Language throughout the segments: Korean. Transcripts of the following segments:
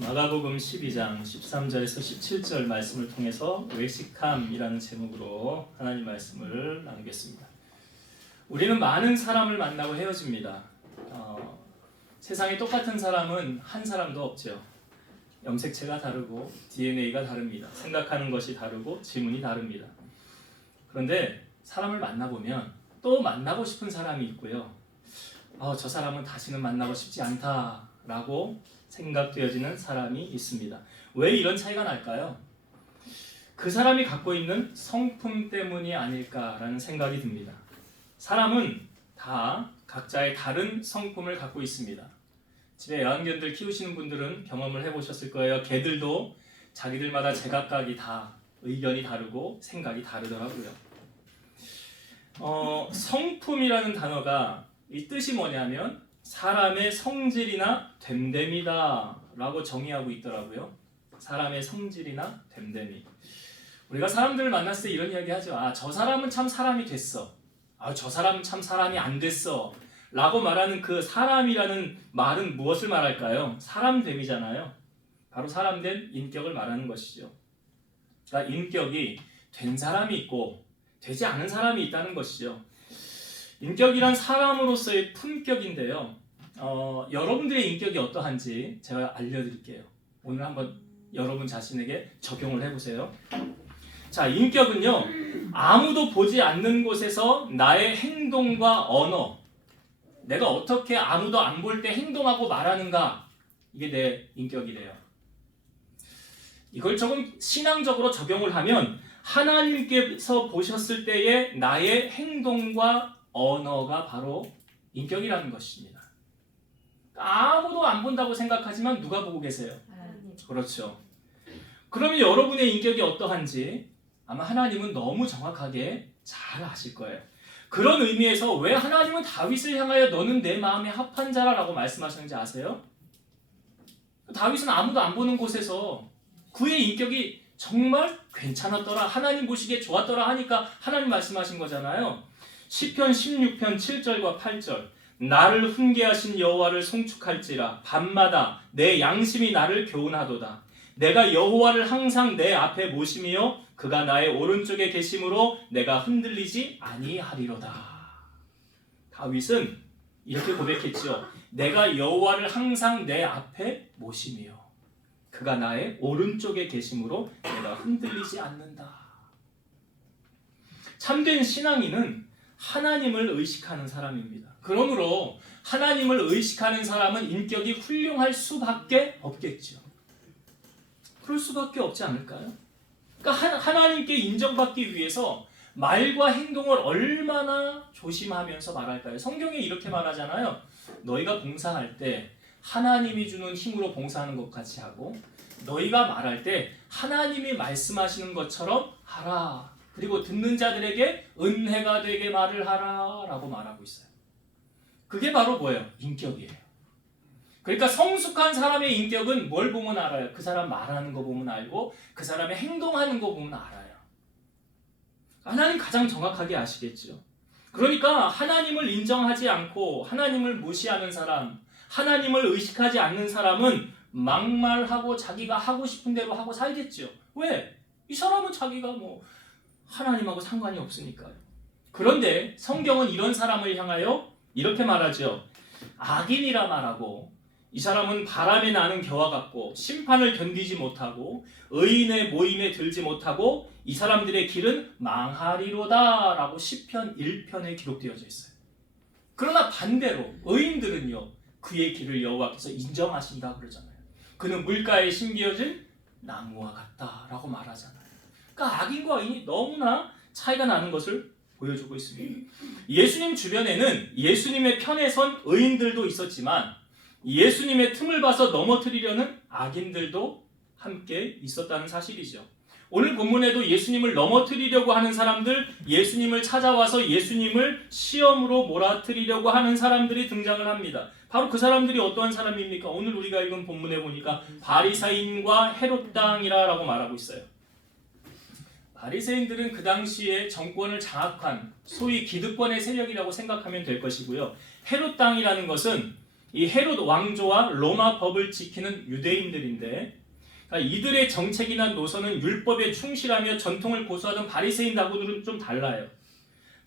마가복음 12장 13절에서 17절 말씀을 통해서 외식함이라는 제목으로 하나님 말씀을 나누겠습니다. 우리는 많은 사람을 만나고 헤어집니다. 세상에 똑같은 사람은 한 사람도 없죠. 염색체가 다르고 DNA가 다릅니다. 생각하는 것이 다르고 지문이 다릅니다. 그런데 사람을 만나보면 또 만나고 싶은 사람이 있고요. 저 사람은 다시는 만나고 싶지 않다라고 생각되어지는 사람이 있습니다. 왜 이런 차이가 날까요? 그 사람이 갖고 있는 성품 때문이 아닐까라는 생각이 듭니다. 사람은 다 각자의 다른 성품을 갖고 있습니다. 집에 애완견들 키우시는 분들은 경험을 해보셨을 거예요. 개들도 자기들마다 제각각이 다 의견이 다르고 생각이 다르더라고요. 성품이라는 단어가 이 뜻이 뭐냐면 사람의 성질이나 됨됨이다 라고 정의하고 있더라고요. 사람의 성질이나 됨됨이. 우리가 사람들을 만났을 때 이런 이야기 하죠. 저 사람은 참 사람이 됐어. 저 사람은 참 사람이 안 됐어 라고 말하는 그 사람이라는 말은 무엇을 말할까요? 사람됨이잖아요. 바로 사람된 인격을 말하는 것이죠. 그러니까 인격이 된 사람이 있고 되지 않은 사람이 있다는 것이죠. 인격이란 사람으로서의 품격인데요. 여러분들의 인격이 어떠한지 제가 알려드릴게요. 오늘 한번 여러분 자신에게 적용을 해보세요. 자, 인격은요, 아무도 보지 않는 곳에서 나의 행동과 언어, 내가 어떻게 아무도 안 볼 때 행동하고 말하는가, 이게 내 인격이래요. 이걸 조금 신앙적으로 적용을 하면 하나님께서 보셨을 때의 나의 행동과 언어가 바로 인격이라는 것입니다. 아무도 안 본다고 생각하지만 누가 보고 계세요? 하나님. 그렇죠. 그러면 여러분의 인격이 어떠한지 아마 하나님은 너무 정확하게 잘 아실 거예요. 그런 의미에서 왜 하나님은 다윗을 향하여 너는 내 마음에 합한 자라 라고 말씀하셨는지 아세요? 다윗은 아무도 안 보는 곳에서 그의 인격이 정말 괜찮았더라, 하나님 보시기에 좋았더라 하니까 하나님 말씀하신 거잖아요. 시편 16편 7절과 8절 나를 훈계하신 여호와를 송축할지라 밤마다 내 양심이 나를 교훈하도다. 내가 여호와를 항상 내 앞에 모심이요 그가 나의 오른쪽에 계심으로 내가 흔들리지 아니하리로다. 다윗은 이렇게 고백했지요. 내가 여호와를 항상 내 앞에 모심이요 그가 나의 오른쪽에 계심으로 내가 흔들리지 않는다. 참된 신앙인은 하나님을 의식하는 사람입니다. 그러므로 하나님을 의식하는 사람은 인격이 훌륭할 수밖에 없겠죠. 그럴 수밖에 없지 않을까요? 그러니까 하나님께 인정받기 위해서 말과 행동을 얼마나 조심하면서 말할까요? 성경에 이렇게 말하잖아요. 너희가 봉사할 때 하나님이 주는 힘으로 봉사하는 것 같이 하고 너희가 말할 때 하나님이 말씀하시는 것처럼 하라. 그리고 듣는 자들에게 은혜가 되게 말을 하라 라고 말하고 있어요. 그게 바로 뭐예요? 인격이에요. 그러니까 성숙한 사람의 인격은 뭘 보면 알아요? 그 사람 말하는 거 보면 알고 그 사람의 행동하는 거 보면 알아요. 하나님 가장 정확하게 아시겠죠. 그러니까 하나님을 인정하지 않고 하나님을 무시하는 사람, 하나님을 의식하지 않는 사람은 막말하고 자기가 하고 싶은 대로 하고 살겠죠. 왜? 이 사람은 자기가 하나님하고 상관이 없으니까요. 그런데 성경은 이런 사람을 향하여 이렇게 말하죠. 악인이라 말하고 이 사람은 바람에 나는 겨와 같고 심판을 견디지 못하고 의인의 모임에 들지 못하고 이 사람들의 길은 망하리로다 라고 시편 1편에 기록되어져 있어요. 그러나 반대로 의인들은요 그의 길을 여호와께서 인정하신다 그러잖아요. 그는 물가에 심겨진 나무와 같다 라고 말하잖아요. 그러니까 악인과 의인이 너무나 차이가 나는 것을 보여주고 있습니다. 예수님 주변에는 예수님의 편에 선 의인들도 있었지만 예수님의 틈을 봐서 넘어뜨리려는 악인들도 함께 있었다는 사실이죠. 오늘 본문에도 예수님을 넘어뜨리려고 하는 사람들, 예수님을 찾아와서 예수님을 시험으로 몰아뜨리려고 하는 사람들이 등장을 합니다. 바로 그 사람들이 어떠한 사람입니까? 오늘 우리가 읽은 본문에 보니까 바리새인과 헤롯 당이라고 말하고 있어요. 바리새인들은 그 당시에 정권을 장악한 소위 기득권의 세력이라고 생각하면 될 것이고요. 헤롯 당이라는 것은 이 헤롯 왕조와 로마 법을 지키는 유대인들인데, 그러니까 이들의 정책이나 노선은 율법에 충실하며 전통을 고수하던 바리새인하고는 좀 달라요.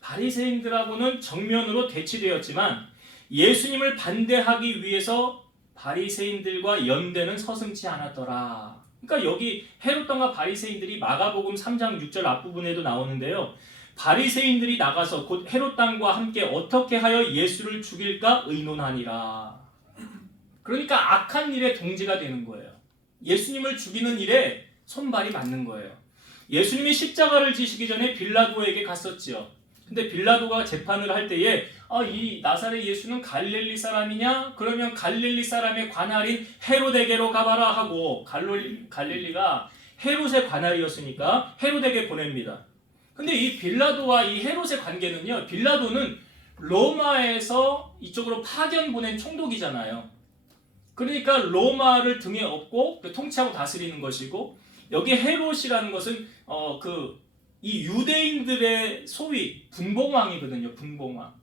바리새인들하고는 정면으로 대치되었지만 예수님을 반대하기 위해서 바리새인들과 연대는 서슴지 않았더라. 그러니까 여기 헤롯 왕과 바리새인들이 마가복음 3장 6절 앞부분에도 나오는데요. 바리새인들이 나가서 곧 헤롯 왕과 함께 어떻게 하여 예수를 죽일까 의논하니라. 그러니까 악한 일에 동지가 되는 거예요. 예수님을 죽이는 일에 손발이 맞는 거예요. 예수님이 십자가를 지시기 전에 빌라도에게 갔었지요. 근데 빌라도가 재판을 할 때에 이 나사렛 예수는 갈릴리 사람이냐? 그러면 갈릴리 사람의 관할인 헤롯에게로 가봐라 하고, 갈릴리가 헤롯의 관할이었으니까 헤롯에게 보냅니다. 근데 이 빌라도와 이 헤롯의 관계는요, 빌라도는 로마에서 이쪽으로 파견 보낸 총독이잖아요. 그러니까 로마를 등에 업고 통치하고 다스리는 것이고, 여기 헤롯이라는 것은 이 유대인들의 소위 분봉왕이거든요. 분봉왕.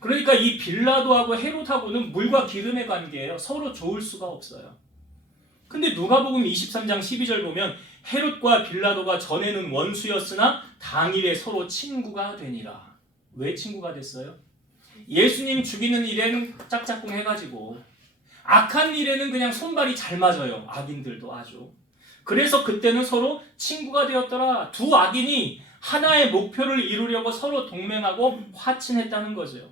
그러니까 이 빌라도하고 헤롯하고는 물과 기름의 관계예요. 서로 좋을 수가 없어요. 근데 누가복음 23장 12절 보면 헤롯과 빌라도가 전에는 원수였으나 당일에 서로 친구가 되니라. 왜 친구가 됐어요? 예수님 죽이는 일에는 짝짝꿍 해가지고, 악한 일에는 그냥 손발이 잘 맞아요. 악인들도 아주. 그래서 그때는 서로 친구가 되었더라. 두 악인이 하나의 목표를 이루려고 서로 동맹하고 화친했다는 거죠.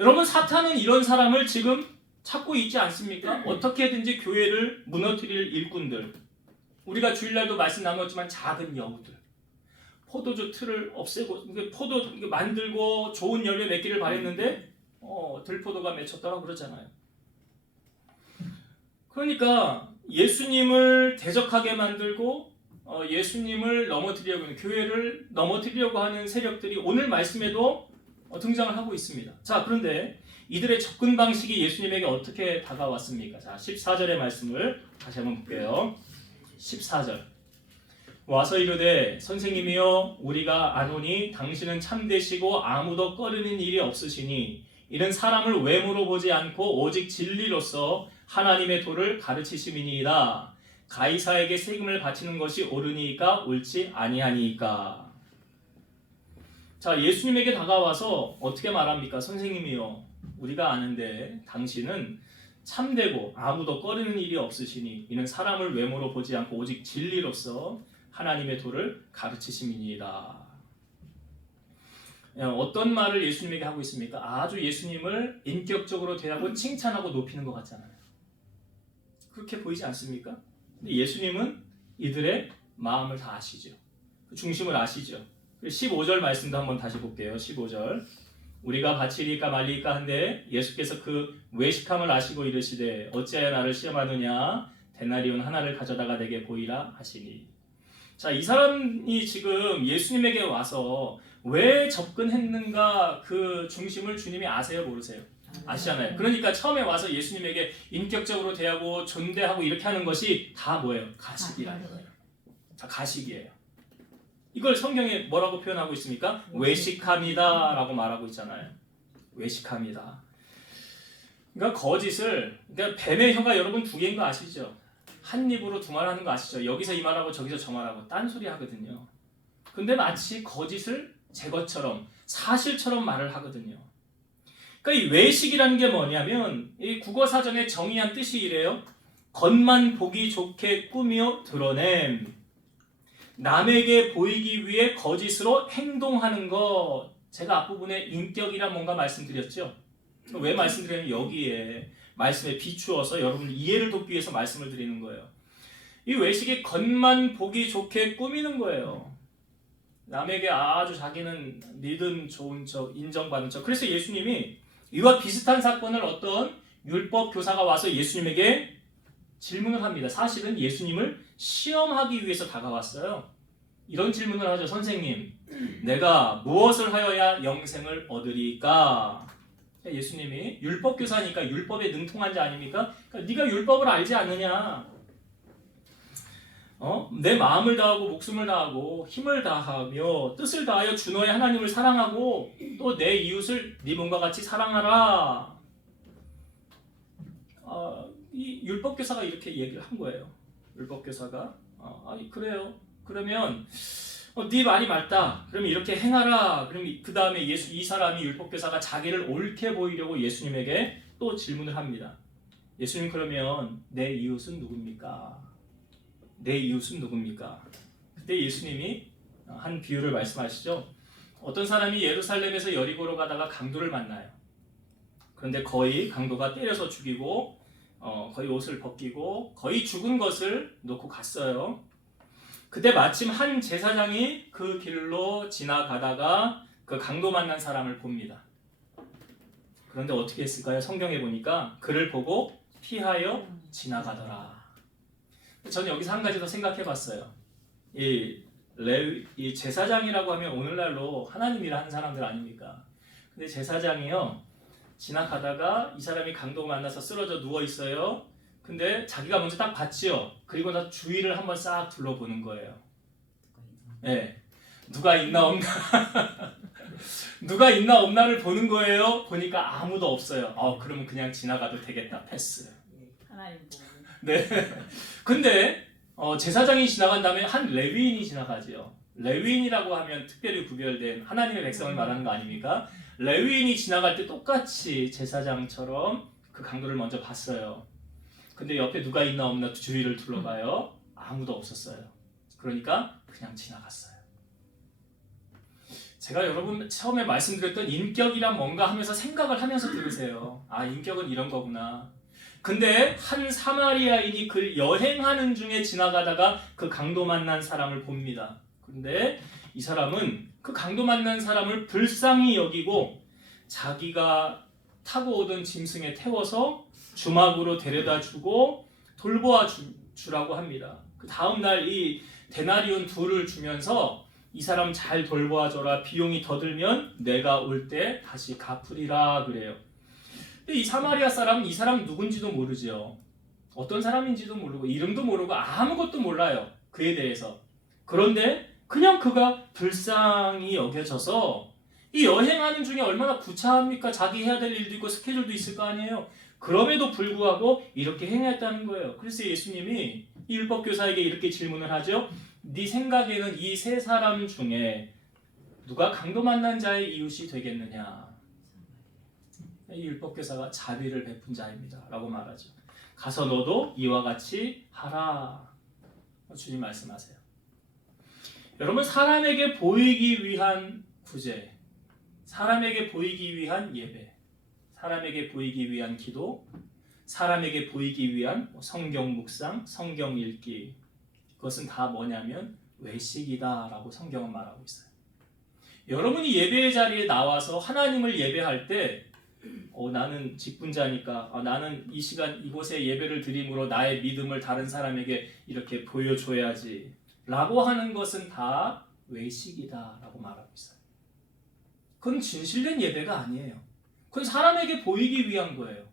여러분, 사탄은 이런 사람을 지금 찾고 있지 않습니까? 어떻게든지 교회를 무너뜨릴 일꾼들. 우리가 주일날도 말씀 나눴지만 작은 여우들. 포도주 틀을 없애고 포도 만들고 좋은 열매 맺기를 바랬는데 들포도가 맺혔더라 그러잖아요. 그러니까 예수님을 대적하게 만들고 예수님을 넘어뜨리려고 하는, 교회를 넘어뜨리려고 하는 세력들이 오늘 말씀에도 등장을 하고 있습니다. 자, 그런데 이들의 접근 방식이 예수님에게 어떻게 다가왔습니까? 자, 14절의 말씀을 다시 한번 볼게요. 14절. 와서 이르되 선생님이여 우리가 아노니 당신은 참되시고 아무도 꺼리는 일이 없으시니 이는 사람을 외모로 보지 않고 오직 진리로서 하나님의 도를 가르치심이니이다. 가이사에게 세금을 바치는 것이 옳으니까 옳지 아니하니까. 자, 예수님에게 다가와서 어떻게 말합니까? 선생님이요 우리가 아는데 당신은 참되고 아무도 꺼리는 일이 없으시니 이는 사람을 외모로 보지 않고 오직 진리로서 하나님의 도를 가르치심이니이다. 어떤 말을 예수님에게 하고 있습니까? 아주 예수님을 인격적으로 대하고 칭찬하고 높이는 것 같잖아요. 그렇게 보이지 않습니까? 근데 예수님은 이들의 마음을 다 아시죠. 그 중심을 아시죠. 15절 말씀도 한번 다시 볼게요. 15절. 우리가 바치리까 말리까 한데 예수께서 그 외식함을 아시고 이르시되 어찌하여 나를 시험하느냐 데나리온 하나를 가져다가 내게 보이라 하시니. 자, 이 사람이 지금 예수님에게 와서 왜 접근했는가 그 중심을 주님이 아세요, 모르세요? 아시잖아요. 그러니까 처음에 와서 예수님에게 인격적으로 대하고 존대하고 이렇게 하는 것이 다 뭐예요? 가식이라는 거예요. 다 가식이에요. 이걸 성경에 뭐라고 표현하고 있습니까? 외식함이다 라고 말하고 있잖아요. 외식함이다. 그러니까 거짓을, 그러니까 뱀의 혀가 여러분 두 개인 거 아시죠? 한 입으로 두 말 하는 거 아시죠? 여기서 이 말하고 저기서 저 말하고 딴소리 하거든요. 근데 마치 거짓을 제 것처럼 사실처럼 말을 하거든요. 그러니까 이 외식이라는 게 뭐냐면 이 국어사전에 정의한 뜻이 이래요. 겉만 보기 좋게 꾸며 드러냄. 남에게 보이기 위해 거짓으로 행동하는 것. 제가 앞부분에 인격이란 뭔가 말씀드렸죠. 왜 말씀드리냐면 여기에 말씀에 비추어서 여러분 이해를 돕기 위해서 말씀을 드리는 거예요. 이 외식이 겉만 보기 좋게 꾸미는 거예요. 남에게 아주 자기는 믿음 좋은 척, 인정받는 척. 그래서 예수님이 이와 비슷한 사건을 어떤 율법 교사가 와서 예수님에게 질문을 합니다. 사실은 예수님을 시험하기 위해서 다가왔어요. 이런 질문을 하죠. 선생님, 내가 무엇을 하여야 영생을 얻으리까? 예수님이 율법 교사니까 율법에 능통한 자 아닙니까? 그러니까 네가 율법을 알지 않느냐? 내 마음을 다하고 목숨을 다하고 힘을 다하며 뜻을 다하여 주 너의 하나님을 사랑하고 또 내 이웃을 네 몸과 같이 사랑하라. 이 율법교사가 이렇게 얘기를 한 거예요. 율법교사가 아니 그래요. 그러면 네 말이 맞다. 그럼 이렇게 행하라. 그럼 그 다음에 이 사람이 율법교사가 자기를 옳게 보이려고 예수님에게 또 질문을 합니다. 예수님 그러면 내 이웃은 누굽니까? 내 이웃은 누굽니까? 그때 예수님이 한 비유를 말씀하시죠. 어떤 사람이 예루살렘에서 여리고로 가다가 강도를 만나요. 그런데 거의 강도가 때려서 죽이고 거의 옷을 벗기고 거의 죽은 것을 놓고 갔어요. 그때 마침 한 제사장이 그 길로 지나가다가 그 강도 만난 사람을 봅니다. 그런데 어떻게 했을까요? 성경에 보니까 그를 보고 피하여 지나가더라. 저는 여기서 한 가지 더 생각해 봤어요. 이 제사장이라고 하면 오늘날로 하나님이라 하는 사람들 아닙니까? 근데 제사장이요, 지나가다가 이 사람이 강도 만나서 쓰러져 누워 있어요. 근데 자기가 먼저 딱 봤지요. 그리고 나 주위를 한번 싹 둘러보는 거예요. 네. 누가 있나 없나 누가 있나 없나를 보는 거예요. 보니까 아무도 없어요. 그러면 그냥 지나가도 되겠다. 패스. 하나님 보고. 네. 근데 제사장이 지나간 다음에 한 레위인이 지나가지요. 레위인이라고 하면 특별히 구별된 하나님의 백성을 말하는 거 아닙니까? 레위인이 지나갈 때 똑같이 제사장처럼 그 강도를 먼저 봤어요. 근데 옆에 누가 있나 없나 주위를 둘러봐요. 아무도 없었어요. 그러니까 그냥 지나갔어요. 제가 여러분 처음에 말씀드렸던 인격이란 뭔가 하면서 생각을 하면서 들으세요. 인격은 이런 거구나. 근데 한 사마리아인이 그 여행하는 중에 지나가다가 그 강도 만난 사람을 봅니다. 근데 이 사람은 그 강도 만난 사람을 불쌍히 여기고 자기가 타고 오던 짐승에 태워서 주막으로 데려다 주고 돌보아 주라고 합니다. 그 다음 날 이 데나리온 둘을 주면서 이 사람 잘 돌보아 줘라. 비용이 더 들면 내가 올 때 다시 갚으리라 그래요. 근데 이 사마리아 사람은 이 사람 누군지도 모르죠. 어떤 사람인지도 모르고 이름도 모르고 아무것도 몰라요. 그에 대해서. 그런데 그냥 그가 불쌍히 여겨져서 이 여행하는 중에 얼마나 구차합니까? 자기 해야 될 일도 있고 스케줄도 있을 거 아니에요. 그럼에도 불구하고 이렇게 행했다는 거예요. 그래서 예수님이 이 율법교사에게 이렇게 질문을 하죠. 네 생각에는 이 세 사람 중에 누가 강도 만난 자의 이웃이 되겠느냐? 이 율법교사가 자비를 베푼 자입니다. 라고 말하죠. 가서 너도 이와 같이 하라. 주님 말씀하세요. 여러분, 사람에게 보이기 위한 구제, 사람에게 보이기 위한 예배, 사람에게 보이기 위한 기도, 사람에게 보이기 위한 성경 묵상, 성경 읽기, 그것은 다 뭐냐면 외식이다 라고 성경은 말하고 있어요. 여러분이 예배의 자리에 나와서 하나님을 예배할 때 나는 직분자니까 나는 이 시간 이곳에 예배를 드림으로 나의 믿음을 다른 사람에게 이렇게 보여줘야지 라고 하는 것은 다 외식이다 라고 말하고 있어요. 그건 진실된 예배가 아니에요. 그건 사람에게 보이기 위한 거예요.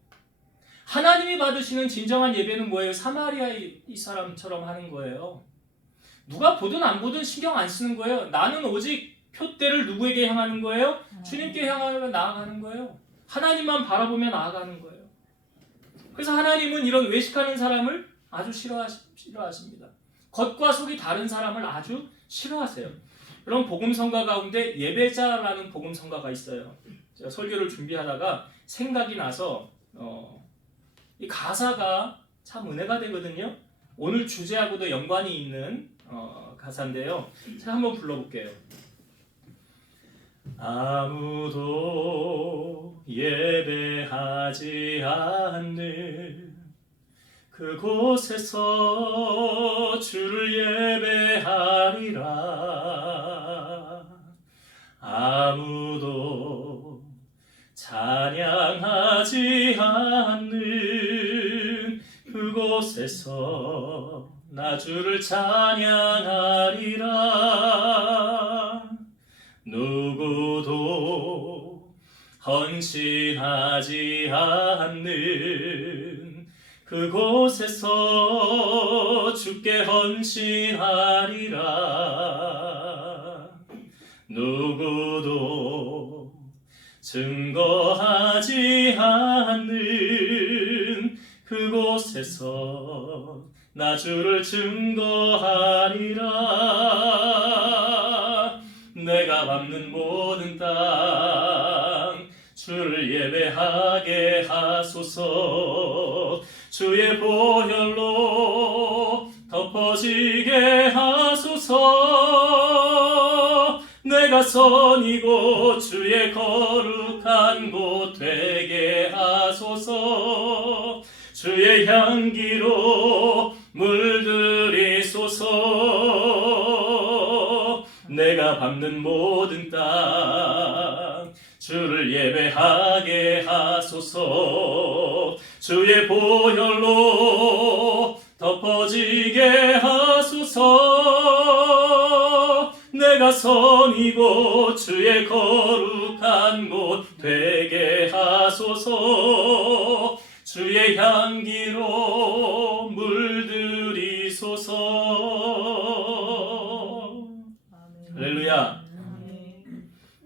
하나님이 받으시는 진정한 예배는 뭐예요? 사마리아 이 사람처럼 하는 거예요. 누가 보든 안 보든 신경 안 쓰는 거예요. 나는 오직 표대를 누구에게 향하는 거예요? 주님께 향하여 나아가는 거예요. 하나님만 바라보며 나아가는 거예요. 그래서 하나님은 이런 외식하는 사람을 아주 싫어하십니다. 겉과 속이 다른 사람을 아주 싫어하세요. 여러분, 복음성가 가운데 예배자라는 복음성가가 있어요. 제가 설교를 준비하다가 생각이 나서 이 가사가 참 은혜가 되거든요. 오늘 주제하고도 연관이 있는 가사인데요. 제가 한번 불러볼게요. 아무도 예배하지 않는 그곳에서 주를 예배하리라. 아무도 찬양하지 않는 그곳에서 나 주를 찬양하리라. 누구도 헌신하지 않는 그곳에서 주께 헌신하리라. 누구도 증거하지 않는 그곳에서 나 주를 증거하리라. 내가 밟는 모든 땅 주를 예배하게 하소서. 주의 보혈로 덮어지게 하소서. 내가 선이고 주의 거룩한 곳 되게 하소서. 주의 향기로 물들이소서. 내가 밟는 모든 땅 주를 예배하게 하소서. 주의 보혈로 덮어지게 하소서. 내가 선이고 주의 거룩한 곳 되게 하소서. 주의 향기로 물들이소서. 할렐루야.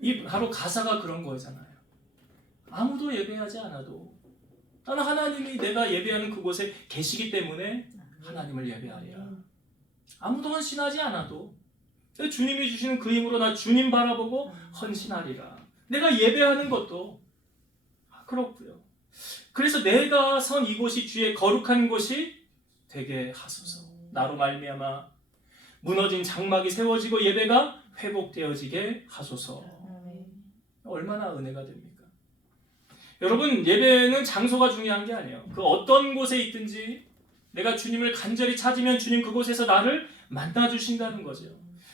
이 바로 가사가 그런 거잖아요. 아무도 예배하지 않아도 나는 하나님이 내가 예배하는 그곳에 계시기 때문에 하나님을 예배하리라. 아무도 헌신하지 않아도 주님이 주시는 그 힘으로 나 주님 바라보고 헌신하리라. 내가 예배하는 것도 그렇고요. 그래서 내가 선 이곳이 주의 거룩한 곳이 되게 하소서. 나로 말미암아 무너진 장막이 세워지고 예배가 회복되어지게 하소서. 얼마나 은혜가 됩니까? 여러분, 예배는 장소가 중요한 게 아니에요. 그 어떤 곳에 있든지 내가 주님을 간절히 찾으면 주님 그곳에서 나를 만나주신다는 거죠.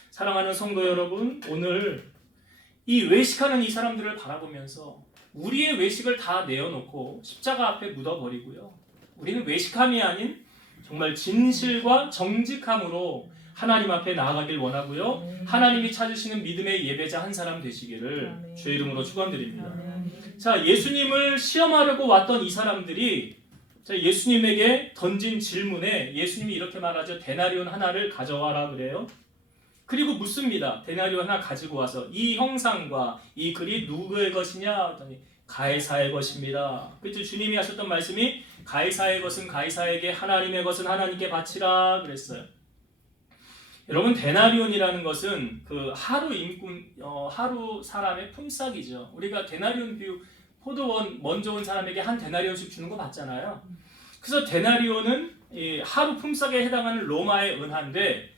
사랑하는 성도 여러분, 오늘 이 외식하는 이 사람들을 바라보면서 우리의 외식을 다 내어놓고 십자가 앞에 묻어버리고요. 우리는 외식함이 아닌 정말 진실과 정직함으로 하나님 앞에 나아가길 원하고요. 하나님이 찾으시는 믿음의 예배자 한 사람 되시기를 주의 이름으로 축원드립니다. 자, 예수님을 시험하려고 왔던 이 사람들이 예수님에게 던진 질문에 예수님이 이렇게 말하죠. 데나리온 하나를 가져와라 그래요. 그리고 묻습니다. 데나리온 하나 가지고 와서 이 형상과 이 글이 누구의 것이냐 하더니 가이사의 것입니다. 그렇죠? 주님이 하셨던 말씀이 가이사의 것은 가이사에게, 하나님의 것은 하나님께 바치라 그랬어요. 여러분, 데나리온이라는 것은 그 하루 인금, 하루 사람의 품삯이죠. 우리가 데나리온 비유, 포도원 먼저 온 사람에게 한 데나리온씩 주는 거 봤잖아요. 그래서 데나리온은 이 하루 품삯에 해당하는 로마의 은하인데,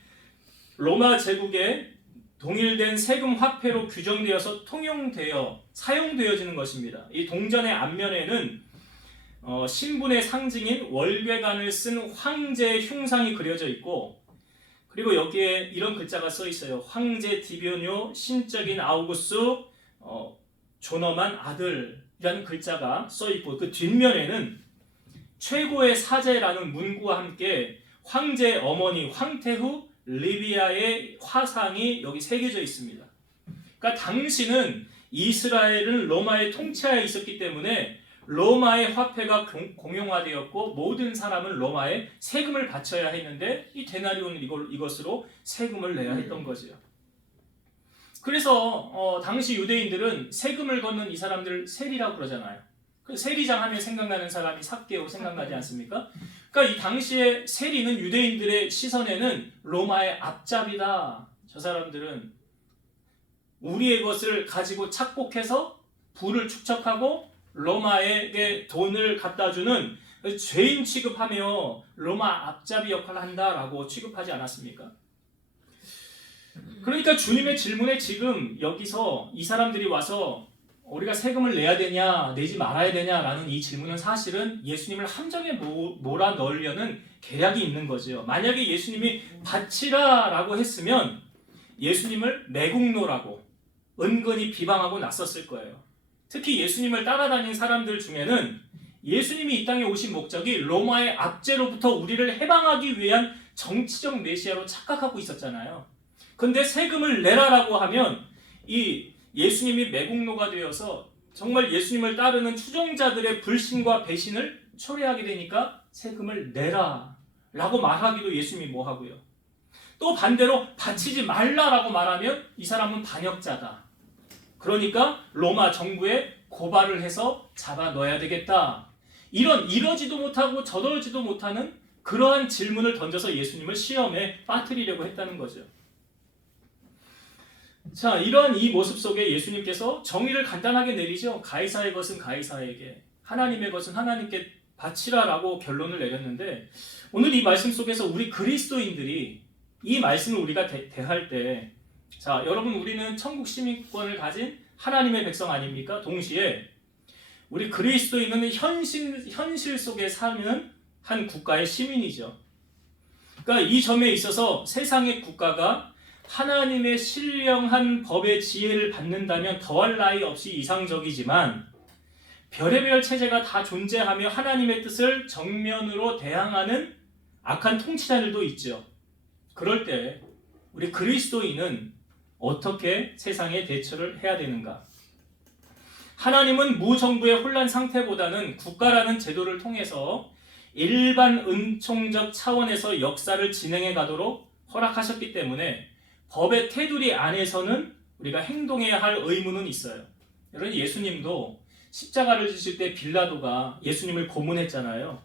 로마 제국에 동일된 세금 화폐로 규정되어서 통용되어 사용되어지는 것입니다. 이 동전의 앞면에는 신분의 상징인 월궤관을 쓴 황제의 흉상이 그려져 있고, 그리고 여기에 이런 글자가 써 있어요. 황제 디비오뇨 신적인 아우구스 존엄한 아들이라는 글자가 써 있고, 그 뒷면에는 최고의 사제라는 문구와 함께 황제의 어머니 황태후 리비아의 화상이 여기 새겨져 있습니다. 그러니까 당시는 이스라엘은 로마의 통치하에 있었기 때문에 로마의 화폐가 공용화되었고 모든 사람은 로마에 세금을 바쳐야 했는데 이 데나리온은 이것으로 세금을 내야 했던 거죠. 그래서 당시 유대인들은 세금을 걷는 이 사람들을 세리라고 그러잖아요. 그 세리장 하면 생각나는 사람이 삭개오 생각나지 않습니까? 그러니까 이 당시에 세리는 유대인들의 시선에는 로마의 앞잡이다. 저 사람들은 우리의 것을 가지고 착복해서 부를 축적하고 로마에게 돈을 갖다 주는 죄인 취급하며 로마 앞잡이 역할을 한다라고 취급하지 않았습니까? 그러니까 주님의 질문에 지금 여기서 이 사람들이 와서 우리가 세금을 내야 되냐 내지 말아야 되냐라는 이 질문은 사실은 예수님을 함정에 몰아 넣으려는 계략이 있는 거죠. 만약에 예수님이 바치라라고 했으면 예수님을 매국노라고 은근히 비방하고 났었을 거예요. 특히 예수님을 따라다닌 사람들 중에는 예수님이 이 땅에 오신 목적이 로마의 압제로부터 우리를 해방하기 위한 정치적 메시아로 착각하고 있었잖아요. 근데 세금을 내라라고 하면 이 예수님이 매국노가 되어서 정말 예수님을 따르는 추종자들의 불신과 배신을 초래하게 되니까 세금을 내라라고 말하기도 예수님이 뭐하고요. 또 반대로 바치지 말라라고 말하면 이 사람은 반역자다. 그러니까 로마 정부에 고발을 해서 잡아 넣어야 되겠다. 이러지도 못하고 저러지도 못하는 그러한 질문을 던져서 예수님을 시험에 빠뜨리려고 했다는 거죠. 자, 이러한 이 모습 속에 예수님께서 정의를 간단하게 내리죠. 가이사의 것은 가이사에게, 하나님의 것은 하나님께 바치라라고 결론을 내렸는데, 오늘 이 말씀 속에서 우리 그리스도인들이 이 말씀을 우리가 대할 때, 자, 여러분, 우리는 천국 시민권을 가진 하나님의 백성 아닙니까? 동시에 우리 그리스도인은 현실 속에 사는 한 국가의 시민이죠. 그러니까 이 점에 있어서 세상의 국가가 하나님의 신령한 법의 지혜를 받는다면 더할 나위 없이 이상적이지만, 별의별 체제가 다 존재하며 하나님의 뜻을 정면으로 대항하는 악한 통치자들도 있죠. 그럴 때 우리 그리스도인은 어떻게 세상에 대처를 해야 되는가? 하나님은 무정부의 혼란 상태보다는 국가라는 제도를 통해서 일반 은총적 차원에서 역사를 진행해 가도록 허락하셨기 때문에 법의 테두리 안에서는 우리가 행동해야 할 의무는 있어요. 여러분, 예수님도 십자가를 지실 때 빌라도가 예수님을 고문했잖아요.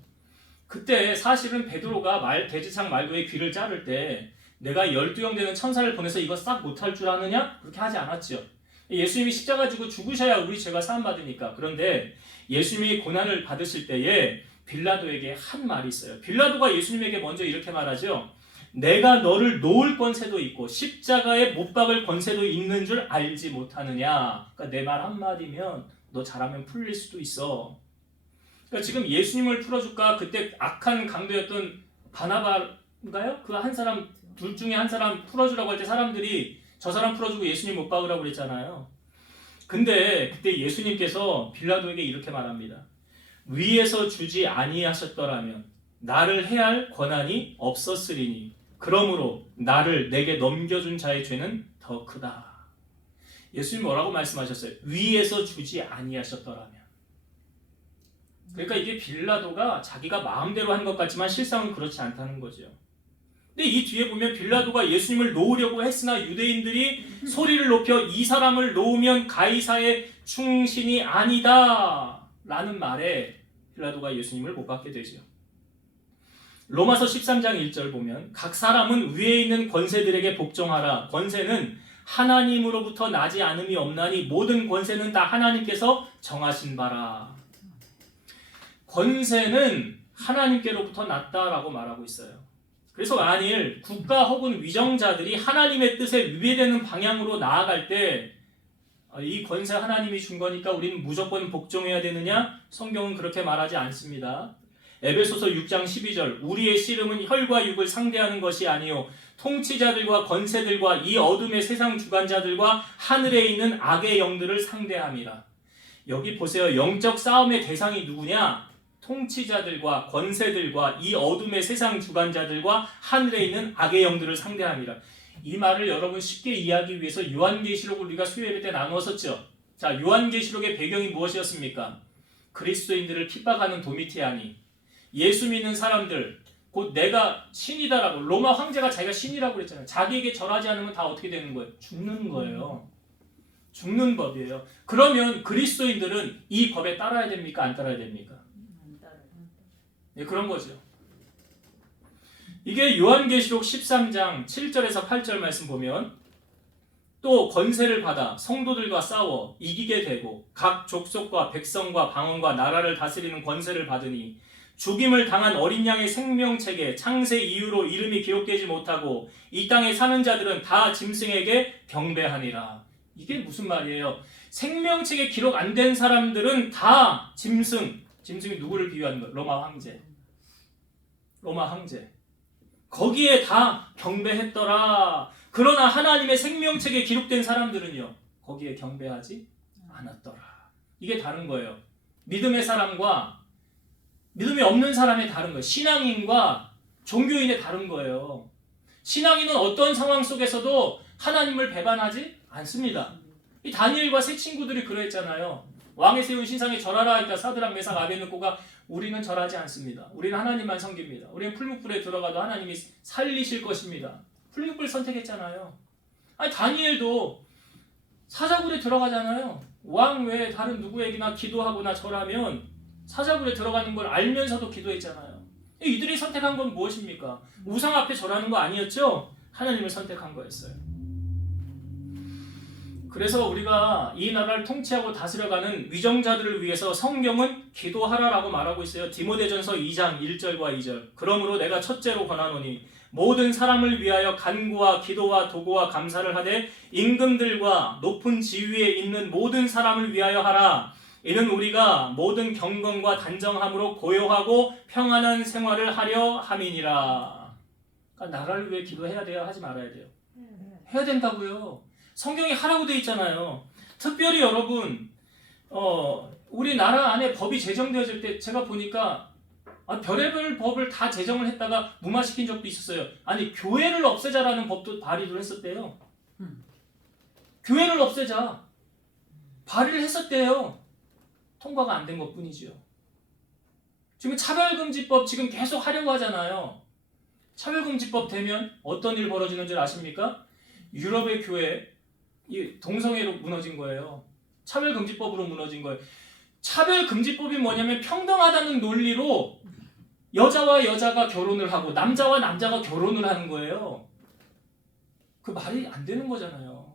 그때 사실은 베드로가 돼지창 말도의 귀를 자를 때 내가 12형 되는 천사를 보내서 이거 싹 못할 줄 아느냐? 그렇게 하지 않았죠. 예수님이 십자가 지고 죽으셔야 우리 죄가 사함받으니까. 그런데 예수님이 고난을 받으실 때에 빌라도에게 한 말이 있어요. 빌라도가 예수님에게 먼저 이렇게 말하죠. 내가 너를 놓을 권세도 있고 십자가에 못 박을 권세도 있는 줄 알지 못하느냐. 그러니까 내 말 한마디면 너 잘하면 풀릴 수도 있어. 그러니까 지금 예수님을 풀어줄까? 그때 악한 강도였던 바나바인가요? 그 한 사람, 둘 중에 한 사람 풀어주라고 할 때 사람들이 저 사람 풀어주고 예수님 못 박으라고 그랬잖아요. 근데 그때 예수님께서 빌라도에게 이렇게 말합니다. 위에서 주지 아니하셨더라면 나를 해할 권한이 없었으리니 그러므로 나를 내게 넘겨준 자의 죄는 더 크다. 예수님 뭐라고 말씀하셨어요? 위에서 주지 아니하셨더라면. 그러니까 이게 빌라도가 자기가 마음대로 한 것 같지만 실상은 그렇지 않다는 거죠. 근데 이 뒤에 보면 빌라도가 예수님을 놓으려고 했으나 유대인들이 소리를 높여 이 사람을 놓으면 가이사의 충신이 아니다 라는 말에 빌라도가 예수님을 못 받게 되죠. 로마서 13장 1절 보면 각 사람은 위에 있는 권세들에게 복종하라. 권세는 하나님으로부터 나지 않음이 없나니 모든 권세는 다 하나님께서 정하신 바라. 권세는 하나님께로부터 났다라고 말하고 있어요. 그래서 만일 국가 혹은 위정자들이 하나님의 뜻에 위배되는 방향으로 나아갈 때 이 권세 하나님이 준 거니까 우리는 무조건 복종해야 되느냐? 성경은 그렇게 말하지 않습니다. 에베소서 6장 12절 우리의 씨름은 혈과 육을 상대하는 것이 아니요 통치자들과 권세들과 이 어둠의 세상 주관자들과 하늘에 있는 악의 영들을 상대함이라. 여기 보세요. 영적 싸움의 대상이 누구냐? 통치자들과 권세들과 이 어둠의 세상 주관자들과 하늘에 있는 악의 영들을 상대함이라. 이 말을 여러분 쉽게 이해하기 위해서 요한계시록을 우리가 수요일 때 나누었었죠. 자, 요한계시록의 배경이 무엇이었습니까? 그리스도인들을 핍박하는 도미티아니, 예수 믿는 사람들, 곧 내가 신이다라고, 로마 황제가 자기가 신이라고 그랬잖아요. 자기에게 절하지 않으면 다 어떻게 되는 거예요? 죽는 거예요. 죽는 법이에요. 그러면 그리스도인들은 이 법에 따라야 됩니까? 안 따라야 됩니까? 네, 그런 거죠. 이게 요한계시록 13장 7절에서 8절 말씀 보면 또 권세를 받아 성도들과 싸워 이기게 되고 각 족속과 백성과 방언과 나라를 다스리는 권세를 받으니 죽임을 당한 어린 양의 생명책에 창세 이후로 이름이 기록되지 못하고 이 땅에 사는 자들은 다 짐승에게 경배하니라. 이게 무슨 말이에요? 생명책에 기록 안 된 사람들은 다 짐승이 누구를 비유하는 거예요? 로마 황제. 거기에 다 경배했더라. 그러나 하나님의 생명책에 기록된 사람들은요, 거기에 경배하지 않았더라. 이게 다른 거예요. 믿음의 사람과 믿음이 없는 사람의 다른 거예요. 신앙인과 종교인의 다른 거예요. 신앙인은 어떤 상황 속에서도 하나님을 배반하지 않습니다. 이 다니엘과 세 친구들이 그러했잖아요. 왕의 세운 신상에 절하라 하니까 사드락 메삭 아벳느고가 우리는 절하지 않습니다. 우리는 하나님만 섬깁니다. 우리는 풀무불에 들어가도 하나님이 살리실 것입니다. 풀무불 선택했잖아요. 아니 다니엘도 사자굴에 들어가잖아요. 왕 외에 다른 누구에게나 기도하거나 절하면 사자굴에 들어가는 걸 알면서도 기도했잖아요. 이들이 선택한 건 무엇입니까? 우상 앞에 절하는 거 아니었죠? 하나님을 선택한 거였어요. 그래서 우리가 이 나라를 통치하고 다스려가는 위정자들을 위해서 성경은 기도하라라고 말하고 있어요. 디모데전서 2장 1절과 2절. 그러므로 내가 첫째로 권하노니 모든 사람을 위하여 간구와 기도와 도구와 감사를 하되 임금들과 높은 지위에 있는 모든 사람을 위하여 하라. 이는 우리가 모든 경건과 단정함으로 고요하고 평안한 생활을 하려 함이니라. 그러니까 나라를 위해 기도해야 돼요? 하지 말아야 돼요? 해야 된다고요. 성경이 하라고 돼 있잖아요. 특별히 여러분 우리나라 안에 법이 제정되어질 때 제가 보니까 별의별 법을 다 제정을 했다가 무마시킨 적도 있었어요. 아니 교회를 없애자라는 법도 발의를 했었대요. 교회를 없애자 발의를 했었대요. 통과가 안 된 것뿐이지요. 지금 차별금지법 지금 계속 하려고 하잖아요. 차별금지법 되면 어떤 일 벌어지는 줄 아십니까? 유럽의 교회 이 동성애로 무너진 거예요. 차별금지법으로 무너진 거예요. 차별금지법이 뭐냐면 평등하다는 논리로 여자와 여자가 결혼을 하고 남자와 남자가 결혼을 하는 거예요. 그 말이 안 되는 거잖아요.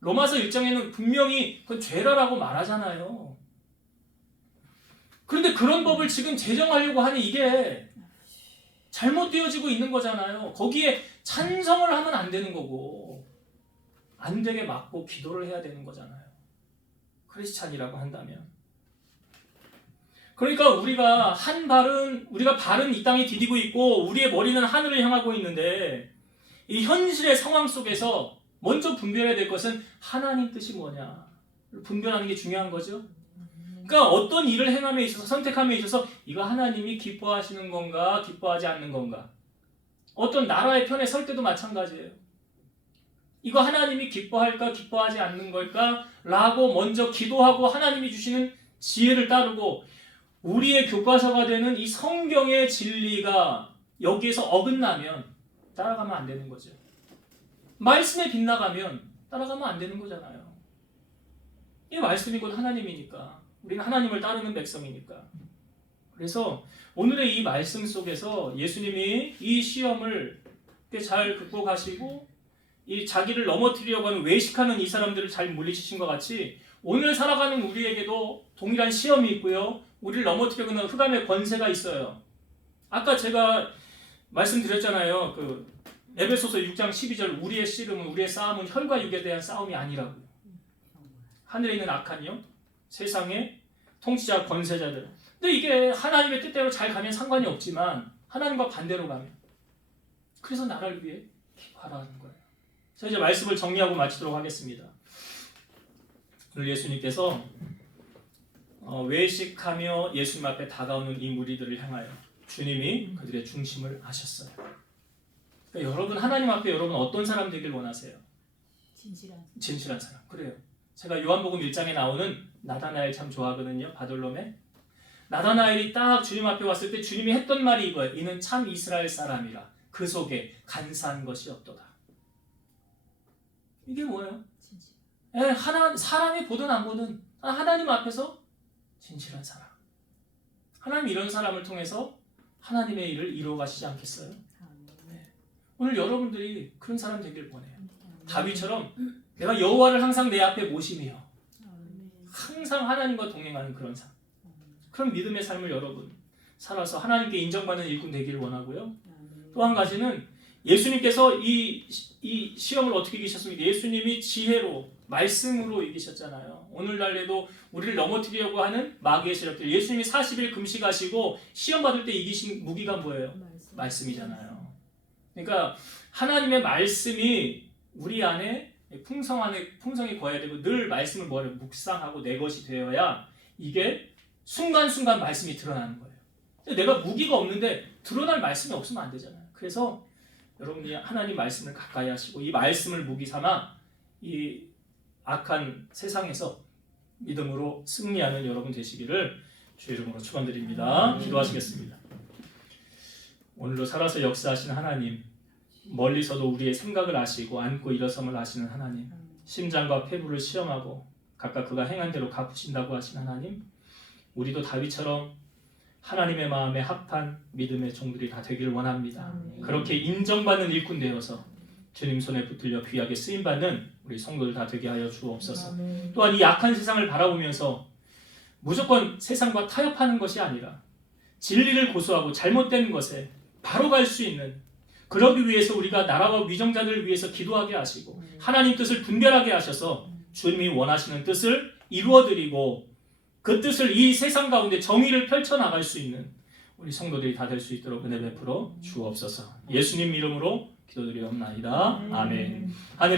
로마서 1장에는 분명히 그건 죄라라고 말하잖아요. 그런데 그런 법을 지금 제정하려고 하니 이게 잘못되어지고 있는 거잖아요. 거기에 찬성을 하면 안 되는 거고 안 되게 막고 기도를 해야 되는 거잖아요. 크리스찬이라고 한다면. 그러니까 우리가 발은 이 땅에 디디고 있고 우리의 머리는 하늘을 향하고 있는데 이 현실의 상황 속에서 먼저 분별해야 될 것은 하나님 뜻이 뭐냐 분별하는 게 중요한 거죠. 그러니까 어떤 일을 행함에 있어서 선택함에 있어서 이거 하나님이 기뻐하시는 건가 기뻐하지 않는 건가. 어떤 나라의 편에 설 때도 마찬가지예요. 이거 하나님이 기뻐할까 기뻐하지 않는 걸까 라고 먼저 기도하고 하나님이 주시는 지혜를 따르고 우리의 교과서가 되는 이 성경의 진리가 여기에서 어긋나면 따라가면 안 되는 거죠. 말씀에 빗나가면 따라가면 안 되는 거잖아요. 이 말씀이 곧 하나님이니까 우리는 하나님을 따르는 백성이니까. 그래서 오늘의 이 말씀 속에서 예수님이 이 시험을 잘 극복하시고 이 자기를 넘어뜨리려고 하는 외식하는 이 사람들을 잘 물리치신 것 같이 오늘 살아가는 우리에게도 동일한 시험이 있고요. 우리를 넘어뜨리려고 하는 흑암의 권세가 있어요. 아까 제가 말씀드렸잖아요. 그 에베소서 6장 12절 우리의 씨름은 우리의 싸움은 혈과 육에 대한 싸움이 아니라고요. 하늘에 있는 악한 영, 세상의 통치자 권세자들. 근데 이게 하나님의 뜻대로 잘 가면 상관이 없지만 하나님과 반대로 가면 그래서 나라를 위해 기도하라는 거예요. 자, 이제 말씀을 정리하고 마치도록 하겠습니다. 오늘 예수님께서 외식하며 예수님 앞에 다가오는 이 무리들을 향하여 주님이 그들의 중심을 하셨어요. 그러니까 여러분 하나님 앞에 여러분 어떤 사람 되길 원하세요? 진실한 사람. 그래요. 제가 요한복음 1장에 나오는 나다나엘 참 좋아하거든요. 바돌롬에. 나다나엘이 딱 주님 앞에 왔을 때 주님이 했던 말이 이거예요. 이는 참 이스라엘 사람이라 그 속에 간사한 것이 없도다. 이게 뭐예요? 사람이 보든 안 보든 하나님 앞에서 진실한 사람. 하나님 이런 사람을 통해서 하나님의 일을 이루어 가시지 않겠어요? 네. 오늘 여러분들이 그런 사람 되길 원해요. 다윗처럼 내가 여호와를 항상 내 앞에 모시며 항상 하나님과 동행하는 그런 삶. 그런 믿음의 삶을 여러분 살아서 하나님께 인정받는 일꾼 되기를 원하고요. 또 한 가지는 예수님께서 이 시험을 어떻게 이기셨습니까? 예수님이 지혜로 말씀으로 이기셨잖아요. 오늘날에도 우리를 넘어뜨리려고 하는 마귀의 세력들. 예수님이 40일 금식하시고 시험 받을 때 이기신 무기가 뭐예요? 말씀이잖아요. 그러니까 하나님의 말씀이 우리 안에 풍성이 거해야 되고 늘 말씀을 묵상하고 내 것이 되어야 이게 순간순간 말씀이 드러나는 거예요. 내가 무기가 없는데 드러날 말씀이 없으면 안 되잖아요. 그래서 여러분이 하나님 말씀을 가까이 하시고 이 말씀을 무기 삼아 이 악한 세상에서 믿음으로 승리하는 여러분 되시기를 주 이름으로 축원드립니다. 기도하시겠습니다. 오늘도 살아서 역사하시는 하나님, 멀리서도 우리의 생각을 아시고 안고 일어섬을 아시는 하나님, 심장과 폐부를 시험하고 각각 그가 행한 대로 갚으신다고 하신 하나님, 우리도 다윗처럼 하나님의 마음에 합한 믿음의 종들이 다 되기를 원합니다. 아멘. 그렇게 인정받는 일꾼 되어서 주님 손에 붙들려 귀하게 쓰임받는 우리 성도들 다 되게 하여 주옵소서. 아멘. 또한 이 악한 세상을 바라보면서 무조건 세상과 타협하는 것이 아니라 진리를 고수하고 잘못된 것에 바로 갈 수 있는, 그러기 위해서 우리가 나라와 위정자들을 위해서 기도하게 하시고 하나님 뜻을 분별하게 하셔서 주님이 원하시는 뜻을 이루어드리고 그 뜻을 이 세상 가운데 정의를 펼쳐나갈 수 있는 우리 성도들이 다 될 수 있도록 은혜 베풀어 주옵소서. 예수님 이름으로 기도드리옵나이다. 아멘. 하늘